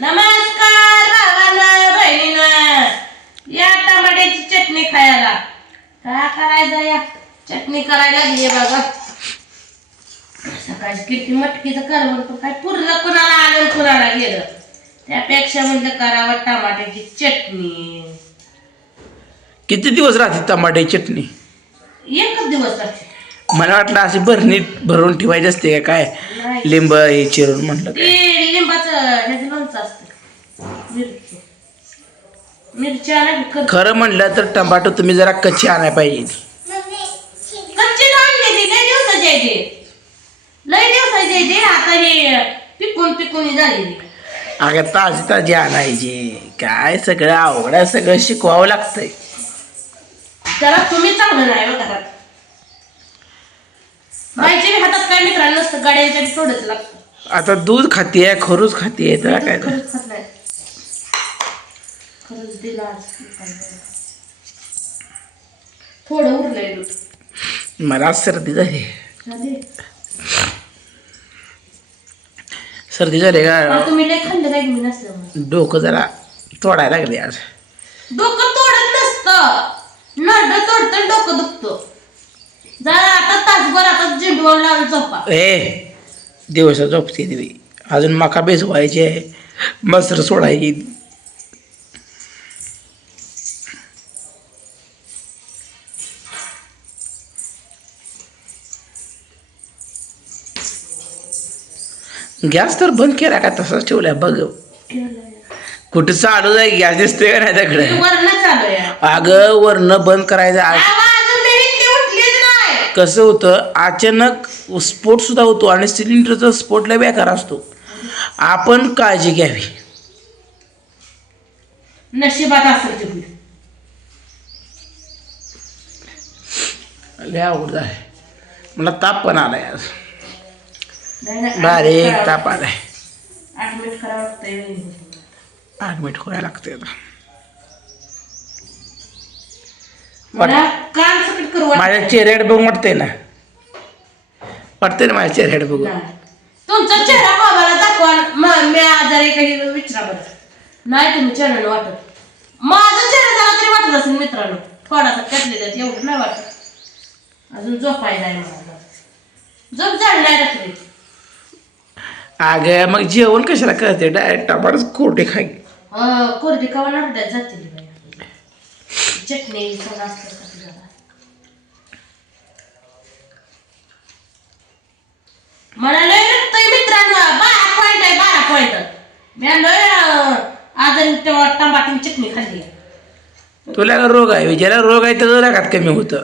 नमस्कार भावानं बहिणीनं. या टमाट्याची चटणी खायला. काय करायचं या? चटणी करायला लागली बघा सकाळची किती मटकीचं करवण पण काय पुरलं कुणाला आलं कुणाला गेलं. त्यापेक्षा म्हणलं करावं टमाट्याची चटणी. किती दिवस राहते टमाटे चटणी? एकच दिवस लागते मला वाटलं अशी भरणीत भरून ठेवायची असते का काय? नाही. लिंब हे चिरून म्हटलं ते काय? लिंबाचं ह्याचं लोणचं असतं. मिरची. मिरची आणा कर खरं म्हणलं तर टमाटो तुम्ही जरा कच्ची आणायला पाहिजे. कच्चे आणले ते लय दिवसाचे आहे ते. लय दिवसाचे आहे ते आता हे पिकून पिकून झालेली अगं ताजी ताजी आणायची. काय सगळं अवघड आहे, सगळं शिकवावं लागतंय. त्याला तुम्ही चांगलं नाही काय मित्रांनो नसतं गाड्यांच्या लागतं. आता दूध खातीये खरूच खातीये त्याला काय. खरंच दिला आज थोडं उरलंय दूध. मला सर्दी झाली. सर्दी झाली का? तुम्ही लय खाल्लं काय मी नसलं डोकं जरा तोडायला लागले आज. डोकं तोडत नसतं. नरड तोडतं डोकं दुखतं. जरा आता तासभर आता झेंडूवर ए दिवसा झोपते देवी. अजून मका बेसवायचे मसर सोडायची. गॅस तर बंद केला का तसाच ठेवलाय बघ. कुठं चालू जाय गॅस दिसतोय का नाही त्याकडे? वरण अगं वरनं बंद करायचं. कसं होतं अचानक स्फोट सुद्धा होतो आणि सिलेंडरचा स्फोट लय बेकार असतो. आपण काळजी घ्यावी. नशिबात असेल. लय अवघड आहे मला ताप पण आलाय आज. बारीक ताप आलाय. ॲडमिट करायला लागते वाटत माझ्या चेहऱ्याकडे बघून वाटतंय ना. वाटतंय ना माझ्या चेहऱ्याकडे बघून. नाही. तुमचा चेहरा बाबाला दाखवा म- मी आजारी काही विचारा बरं. नाही तुम्ही चेहऱ्यानं वाटत. माझा चेहरा झाला तरी वाटत असेल मित्रांनो. थोडासा त्यातले त्यात एवढं नाही वाटत. अजून झोपायला आहे मला झोप झाली नाही रात्री. अगं मग जेवण कशाला करते? डायरेक्ट टमाटच कोरडे खाई. अं, कोरडी कवा नरड्यात जाते ती बाई. चटणी सगळं असतं का जरा. मला लय लागतंय मित्रांनो बारा पॉईंट आहे बारा पॉईंट मी लय तेव्हा चटणी खाल्ली तुला का रोग आहे? ज्याला रोग आहे त्याचं रगात कमी होतं.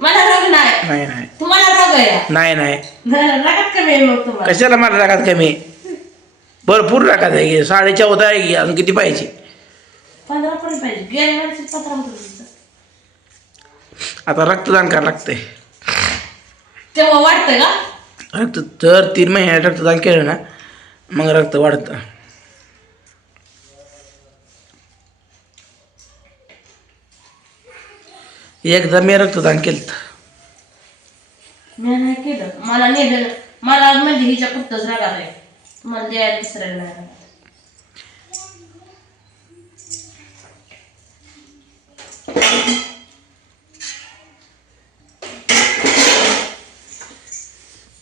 मला रोग नाही. नाही नाही. तुम्हाला रोग आहे? नाही नाही. रगत कमी आहे मग तुम्हाला. कशाला मला रगात कमी? भरपूर रगात आहे की साडे चौदा आहे की अजून किती पाहिजे? पंधरा पर्यंत पाहिजे. गेल्या वर्षी पंधरा पर्यंत आता रक्तदान करावं लागतंय. तेव्हा वाटतं का? रक्त जर तीन महिन्यात रक्तदान केलं ना मग रक्त वाढतं. एकदा मी रक्तदान केलं मी नाही केलं. मला नेलं मला म्हणजे हिच्या कुठंच रागात आहे द्यायला नाही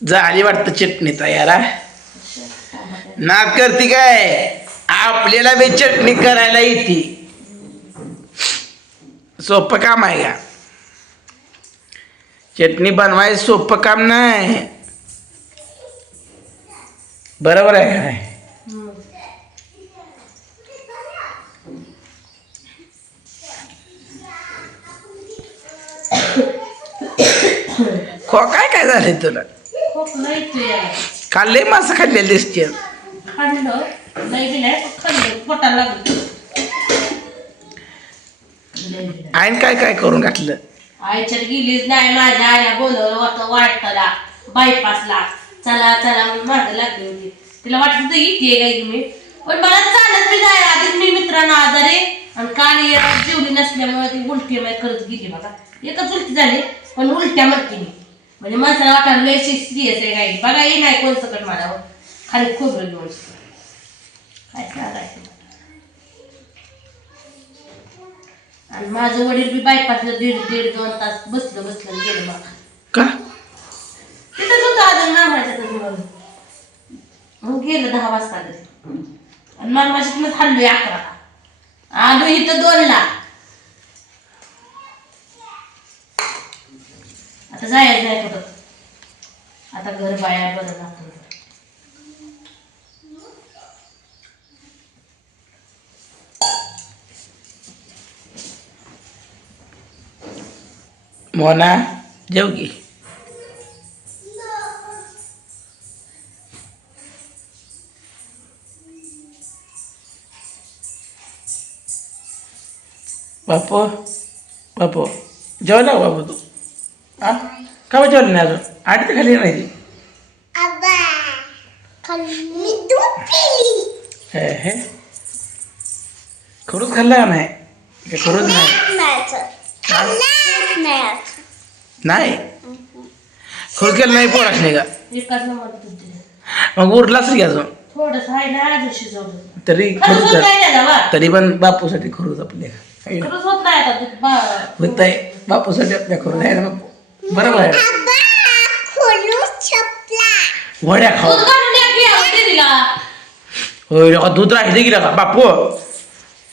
झाली वाटतं चटणी तयारा ना करते काय? आपल्याला बी चटणी करायला येते. सोपं काम आहे का? चटणी बनवायचं सोपं काम नाही. बरोबर आहे काय खो काय काय झालंय तुला? खोकला येतोय. खाल्ले मासं खाल्लेलं दिसते. खाल्लं लय दिलंय खाल्लं पोटाला लागलं. आईन काय काय करून घातलं? आईच्यात गेलीच नाही माझ्या आईला बोलवलं होतं वाटतला बायपासला चला चला म्हणून मागे लागली होती. तिला वाटत होतं येते काय मी पण मला चालत मी जाय आधीच मी मित्रांना आजारी आणि काल जेवली नसल्यामुळे ती उलटी करत गेली बघा. एकच उलटी झाली पण उलट्या म्हणते मी म्हणजे माणसाला वाटायला लय सिरियस आहे काही. बघा ये नाही कोण सकट मला खाली खोबरं घेऊन काय सांगायचं? आणि माझं वडील बी बायपासला दीड दीड दोन तास बसलं बसलं गेलं मग. का? तिथंच होतं अजून मामाच्या मग गेलं दहा वाजता आणि मामाच्या तिथं हल्लोय अकरा. आलो इथं दोनला. आता जायचं नाही कुठं? आता घर बाया बरं लागतं मोना जेव की. बापू बापू. जेवला का बापू तू? हा? का जेवलं नाही अजून? आठ ते खाली नाही ती. हे हे. खरूच खाल्ला का नाही? का खरूच नाही. नाही खरूच केलं नाही पोराच नाही? का? मग उरलाच की अजून. तरी खरंच तरी पण बापूसाठी खरूच आपले आहे ना? खरंच होत नाही. बापूसाठी आपल्या खरूच आहे ना बरोबर आहे. वड्या खाऊ. दूध काढून द्या की आवडते तिला. होय रे, का दूध राहिले का बापू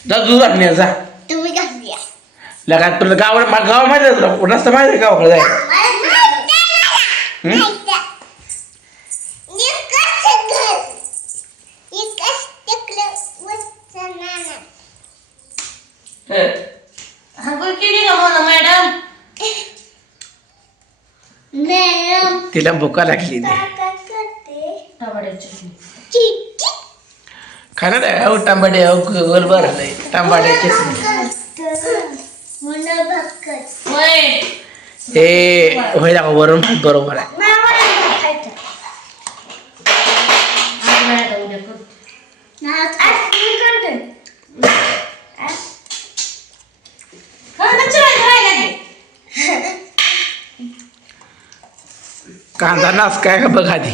जा दूध आणणे जा. तुम्ही घालूया लगा तुला गाव मा- गाव माहिती आहे तुला. रस्ता माहिती आहे गावाकडे जाय हं? तिला भुका लागली नाही काय करते टमाट्याची चटणी चिट्टी खाणार आहे अहो तांबाडे अहो गोल बरं आलंय होय. हे होय दाखव वरून बरोबर आहे मामा खायचं आज नाही आता उद्या करतो कांदा चिरायचा राहिला की कांदा नाच काय का बघ आधी.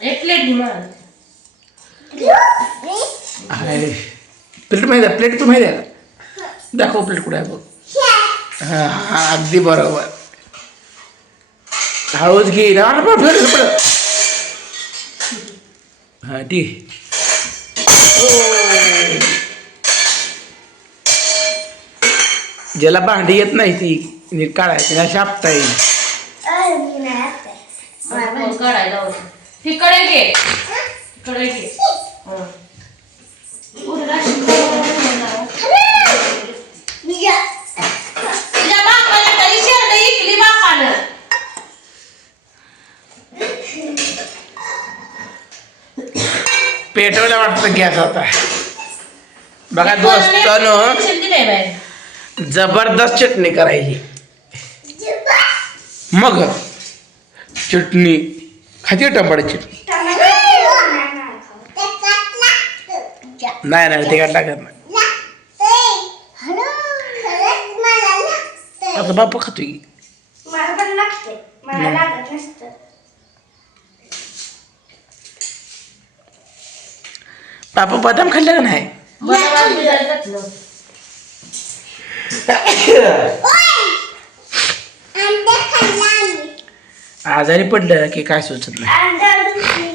एक प्लेट माहिती आहे प्लेट तू माहिती आहे. का दाखव प्लेट कुठे आहे बघ. हा हा अगदी बरोबर. हळूच घे ना. हा ठीक ओ. ज्याला भांडी येत नाही ती नीट काढायची शापता येईल. काढायला होतं तिकडे घे. तिकडे घे. हं. उरला शिकवलं. तुझ्या बापाला तरी शेरडं इकली बापानं पेटवला वाटतं गॅस आता. बघा दोस्तानो. दिले बाई जबरदस्त चटणी करायची. मग चटणी खाती टमाटर चटणी? नाही नाही ते काय टाकत नाही. आता बापा खातोय की. बापा बदाम खाल्लं का नाही मला बिलाला घातलं अंडे खाल्ला आम्ही आजारी पडलं की काय सुचत नाही.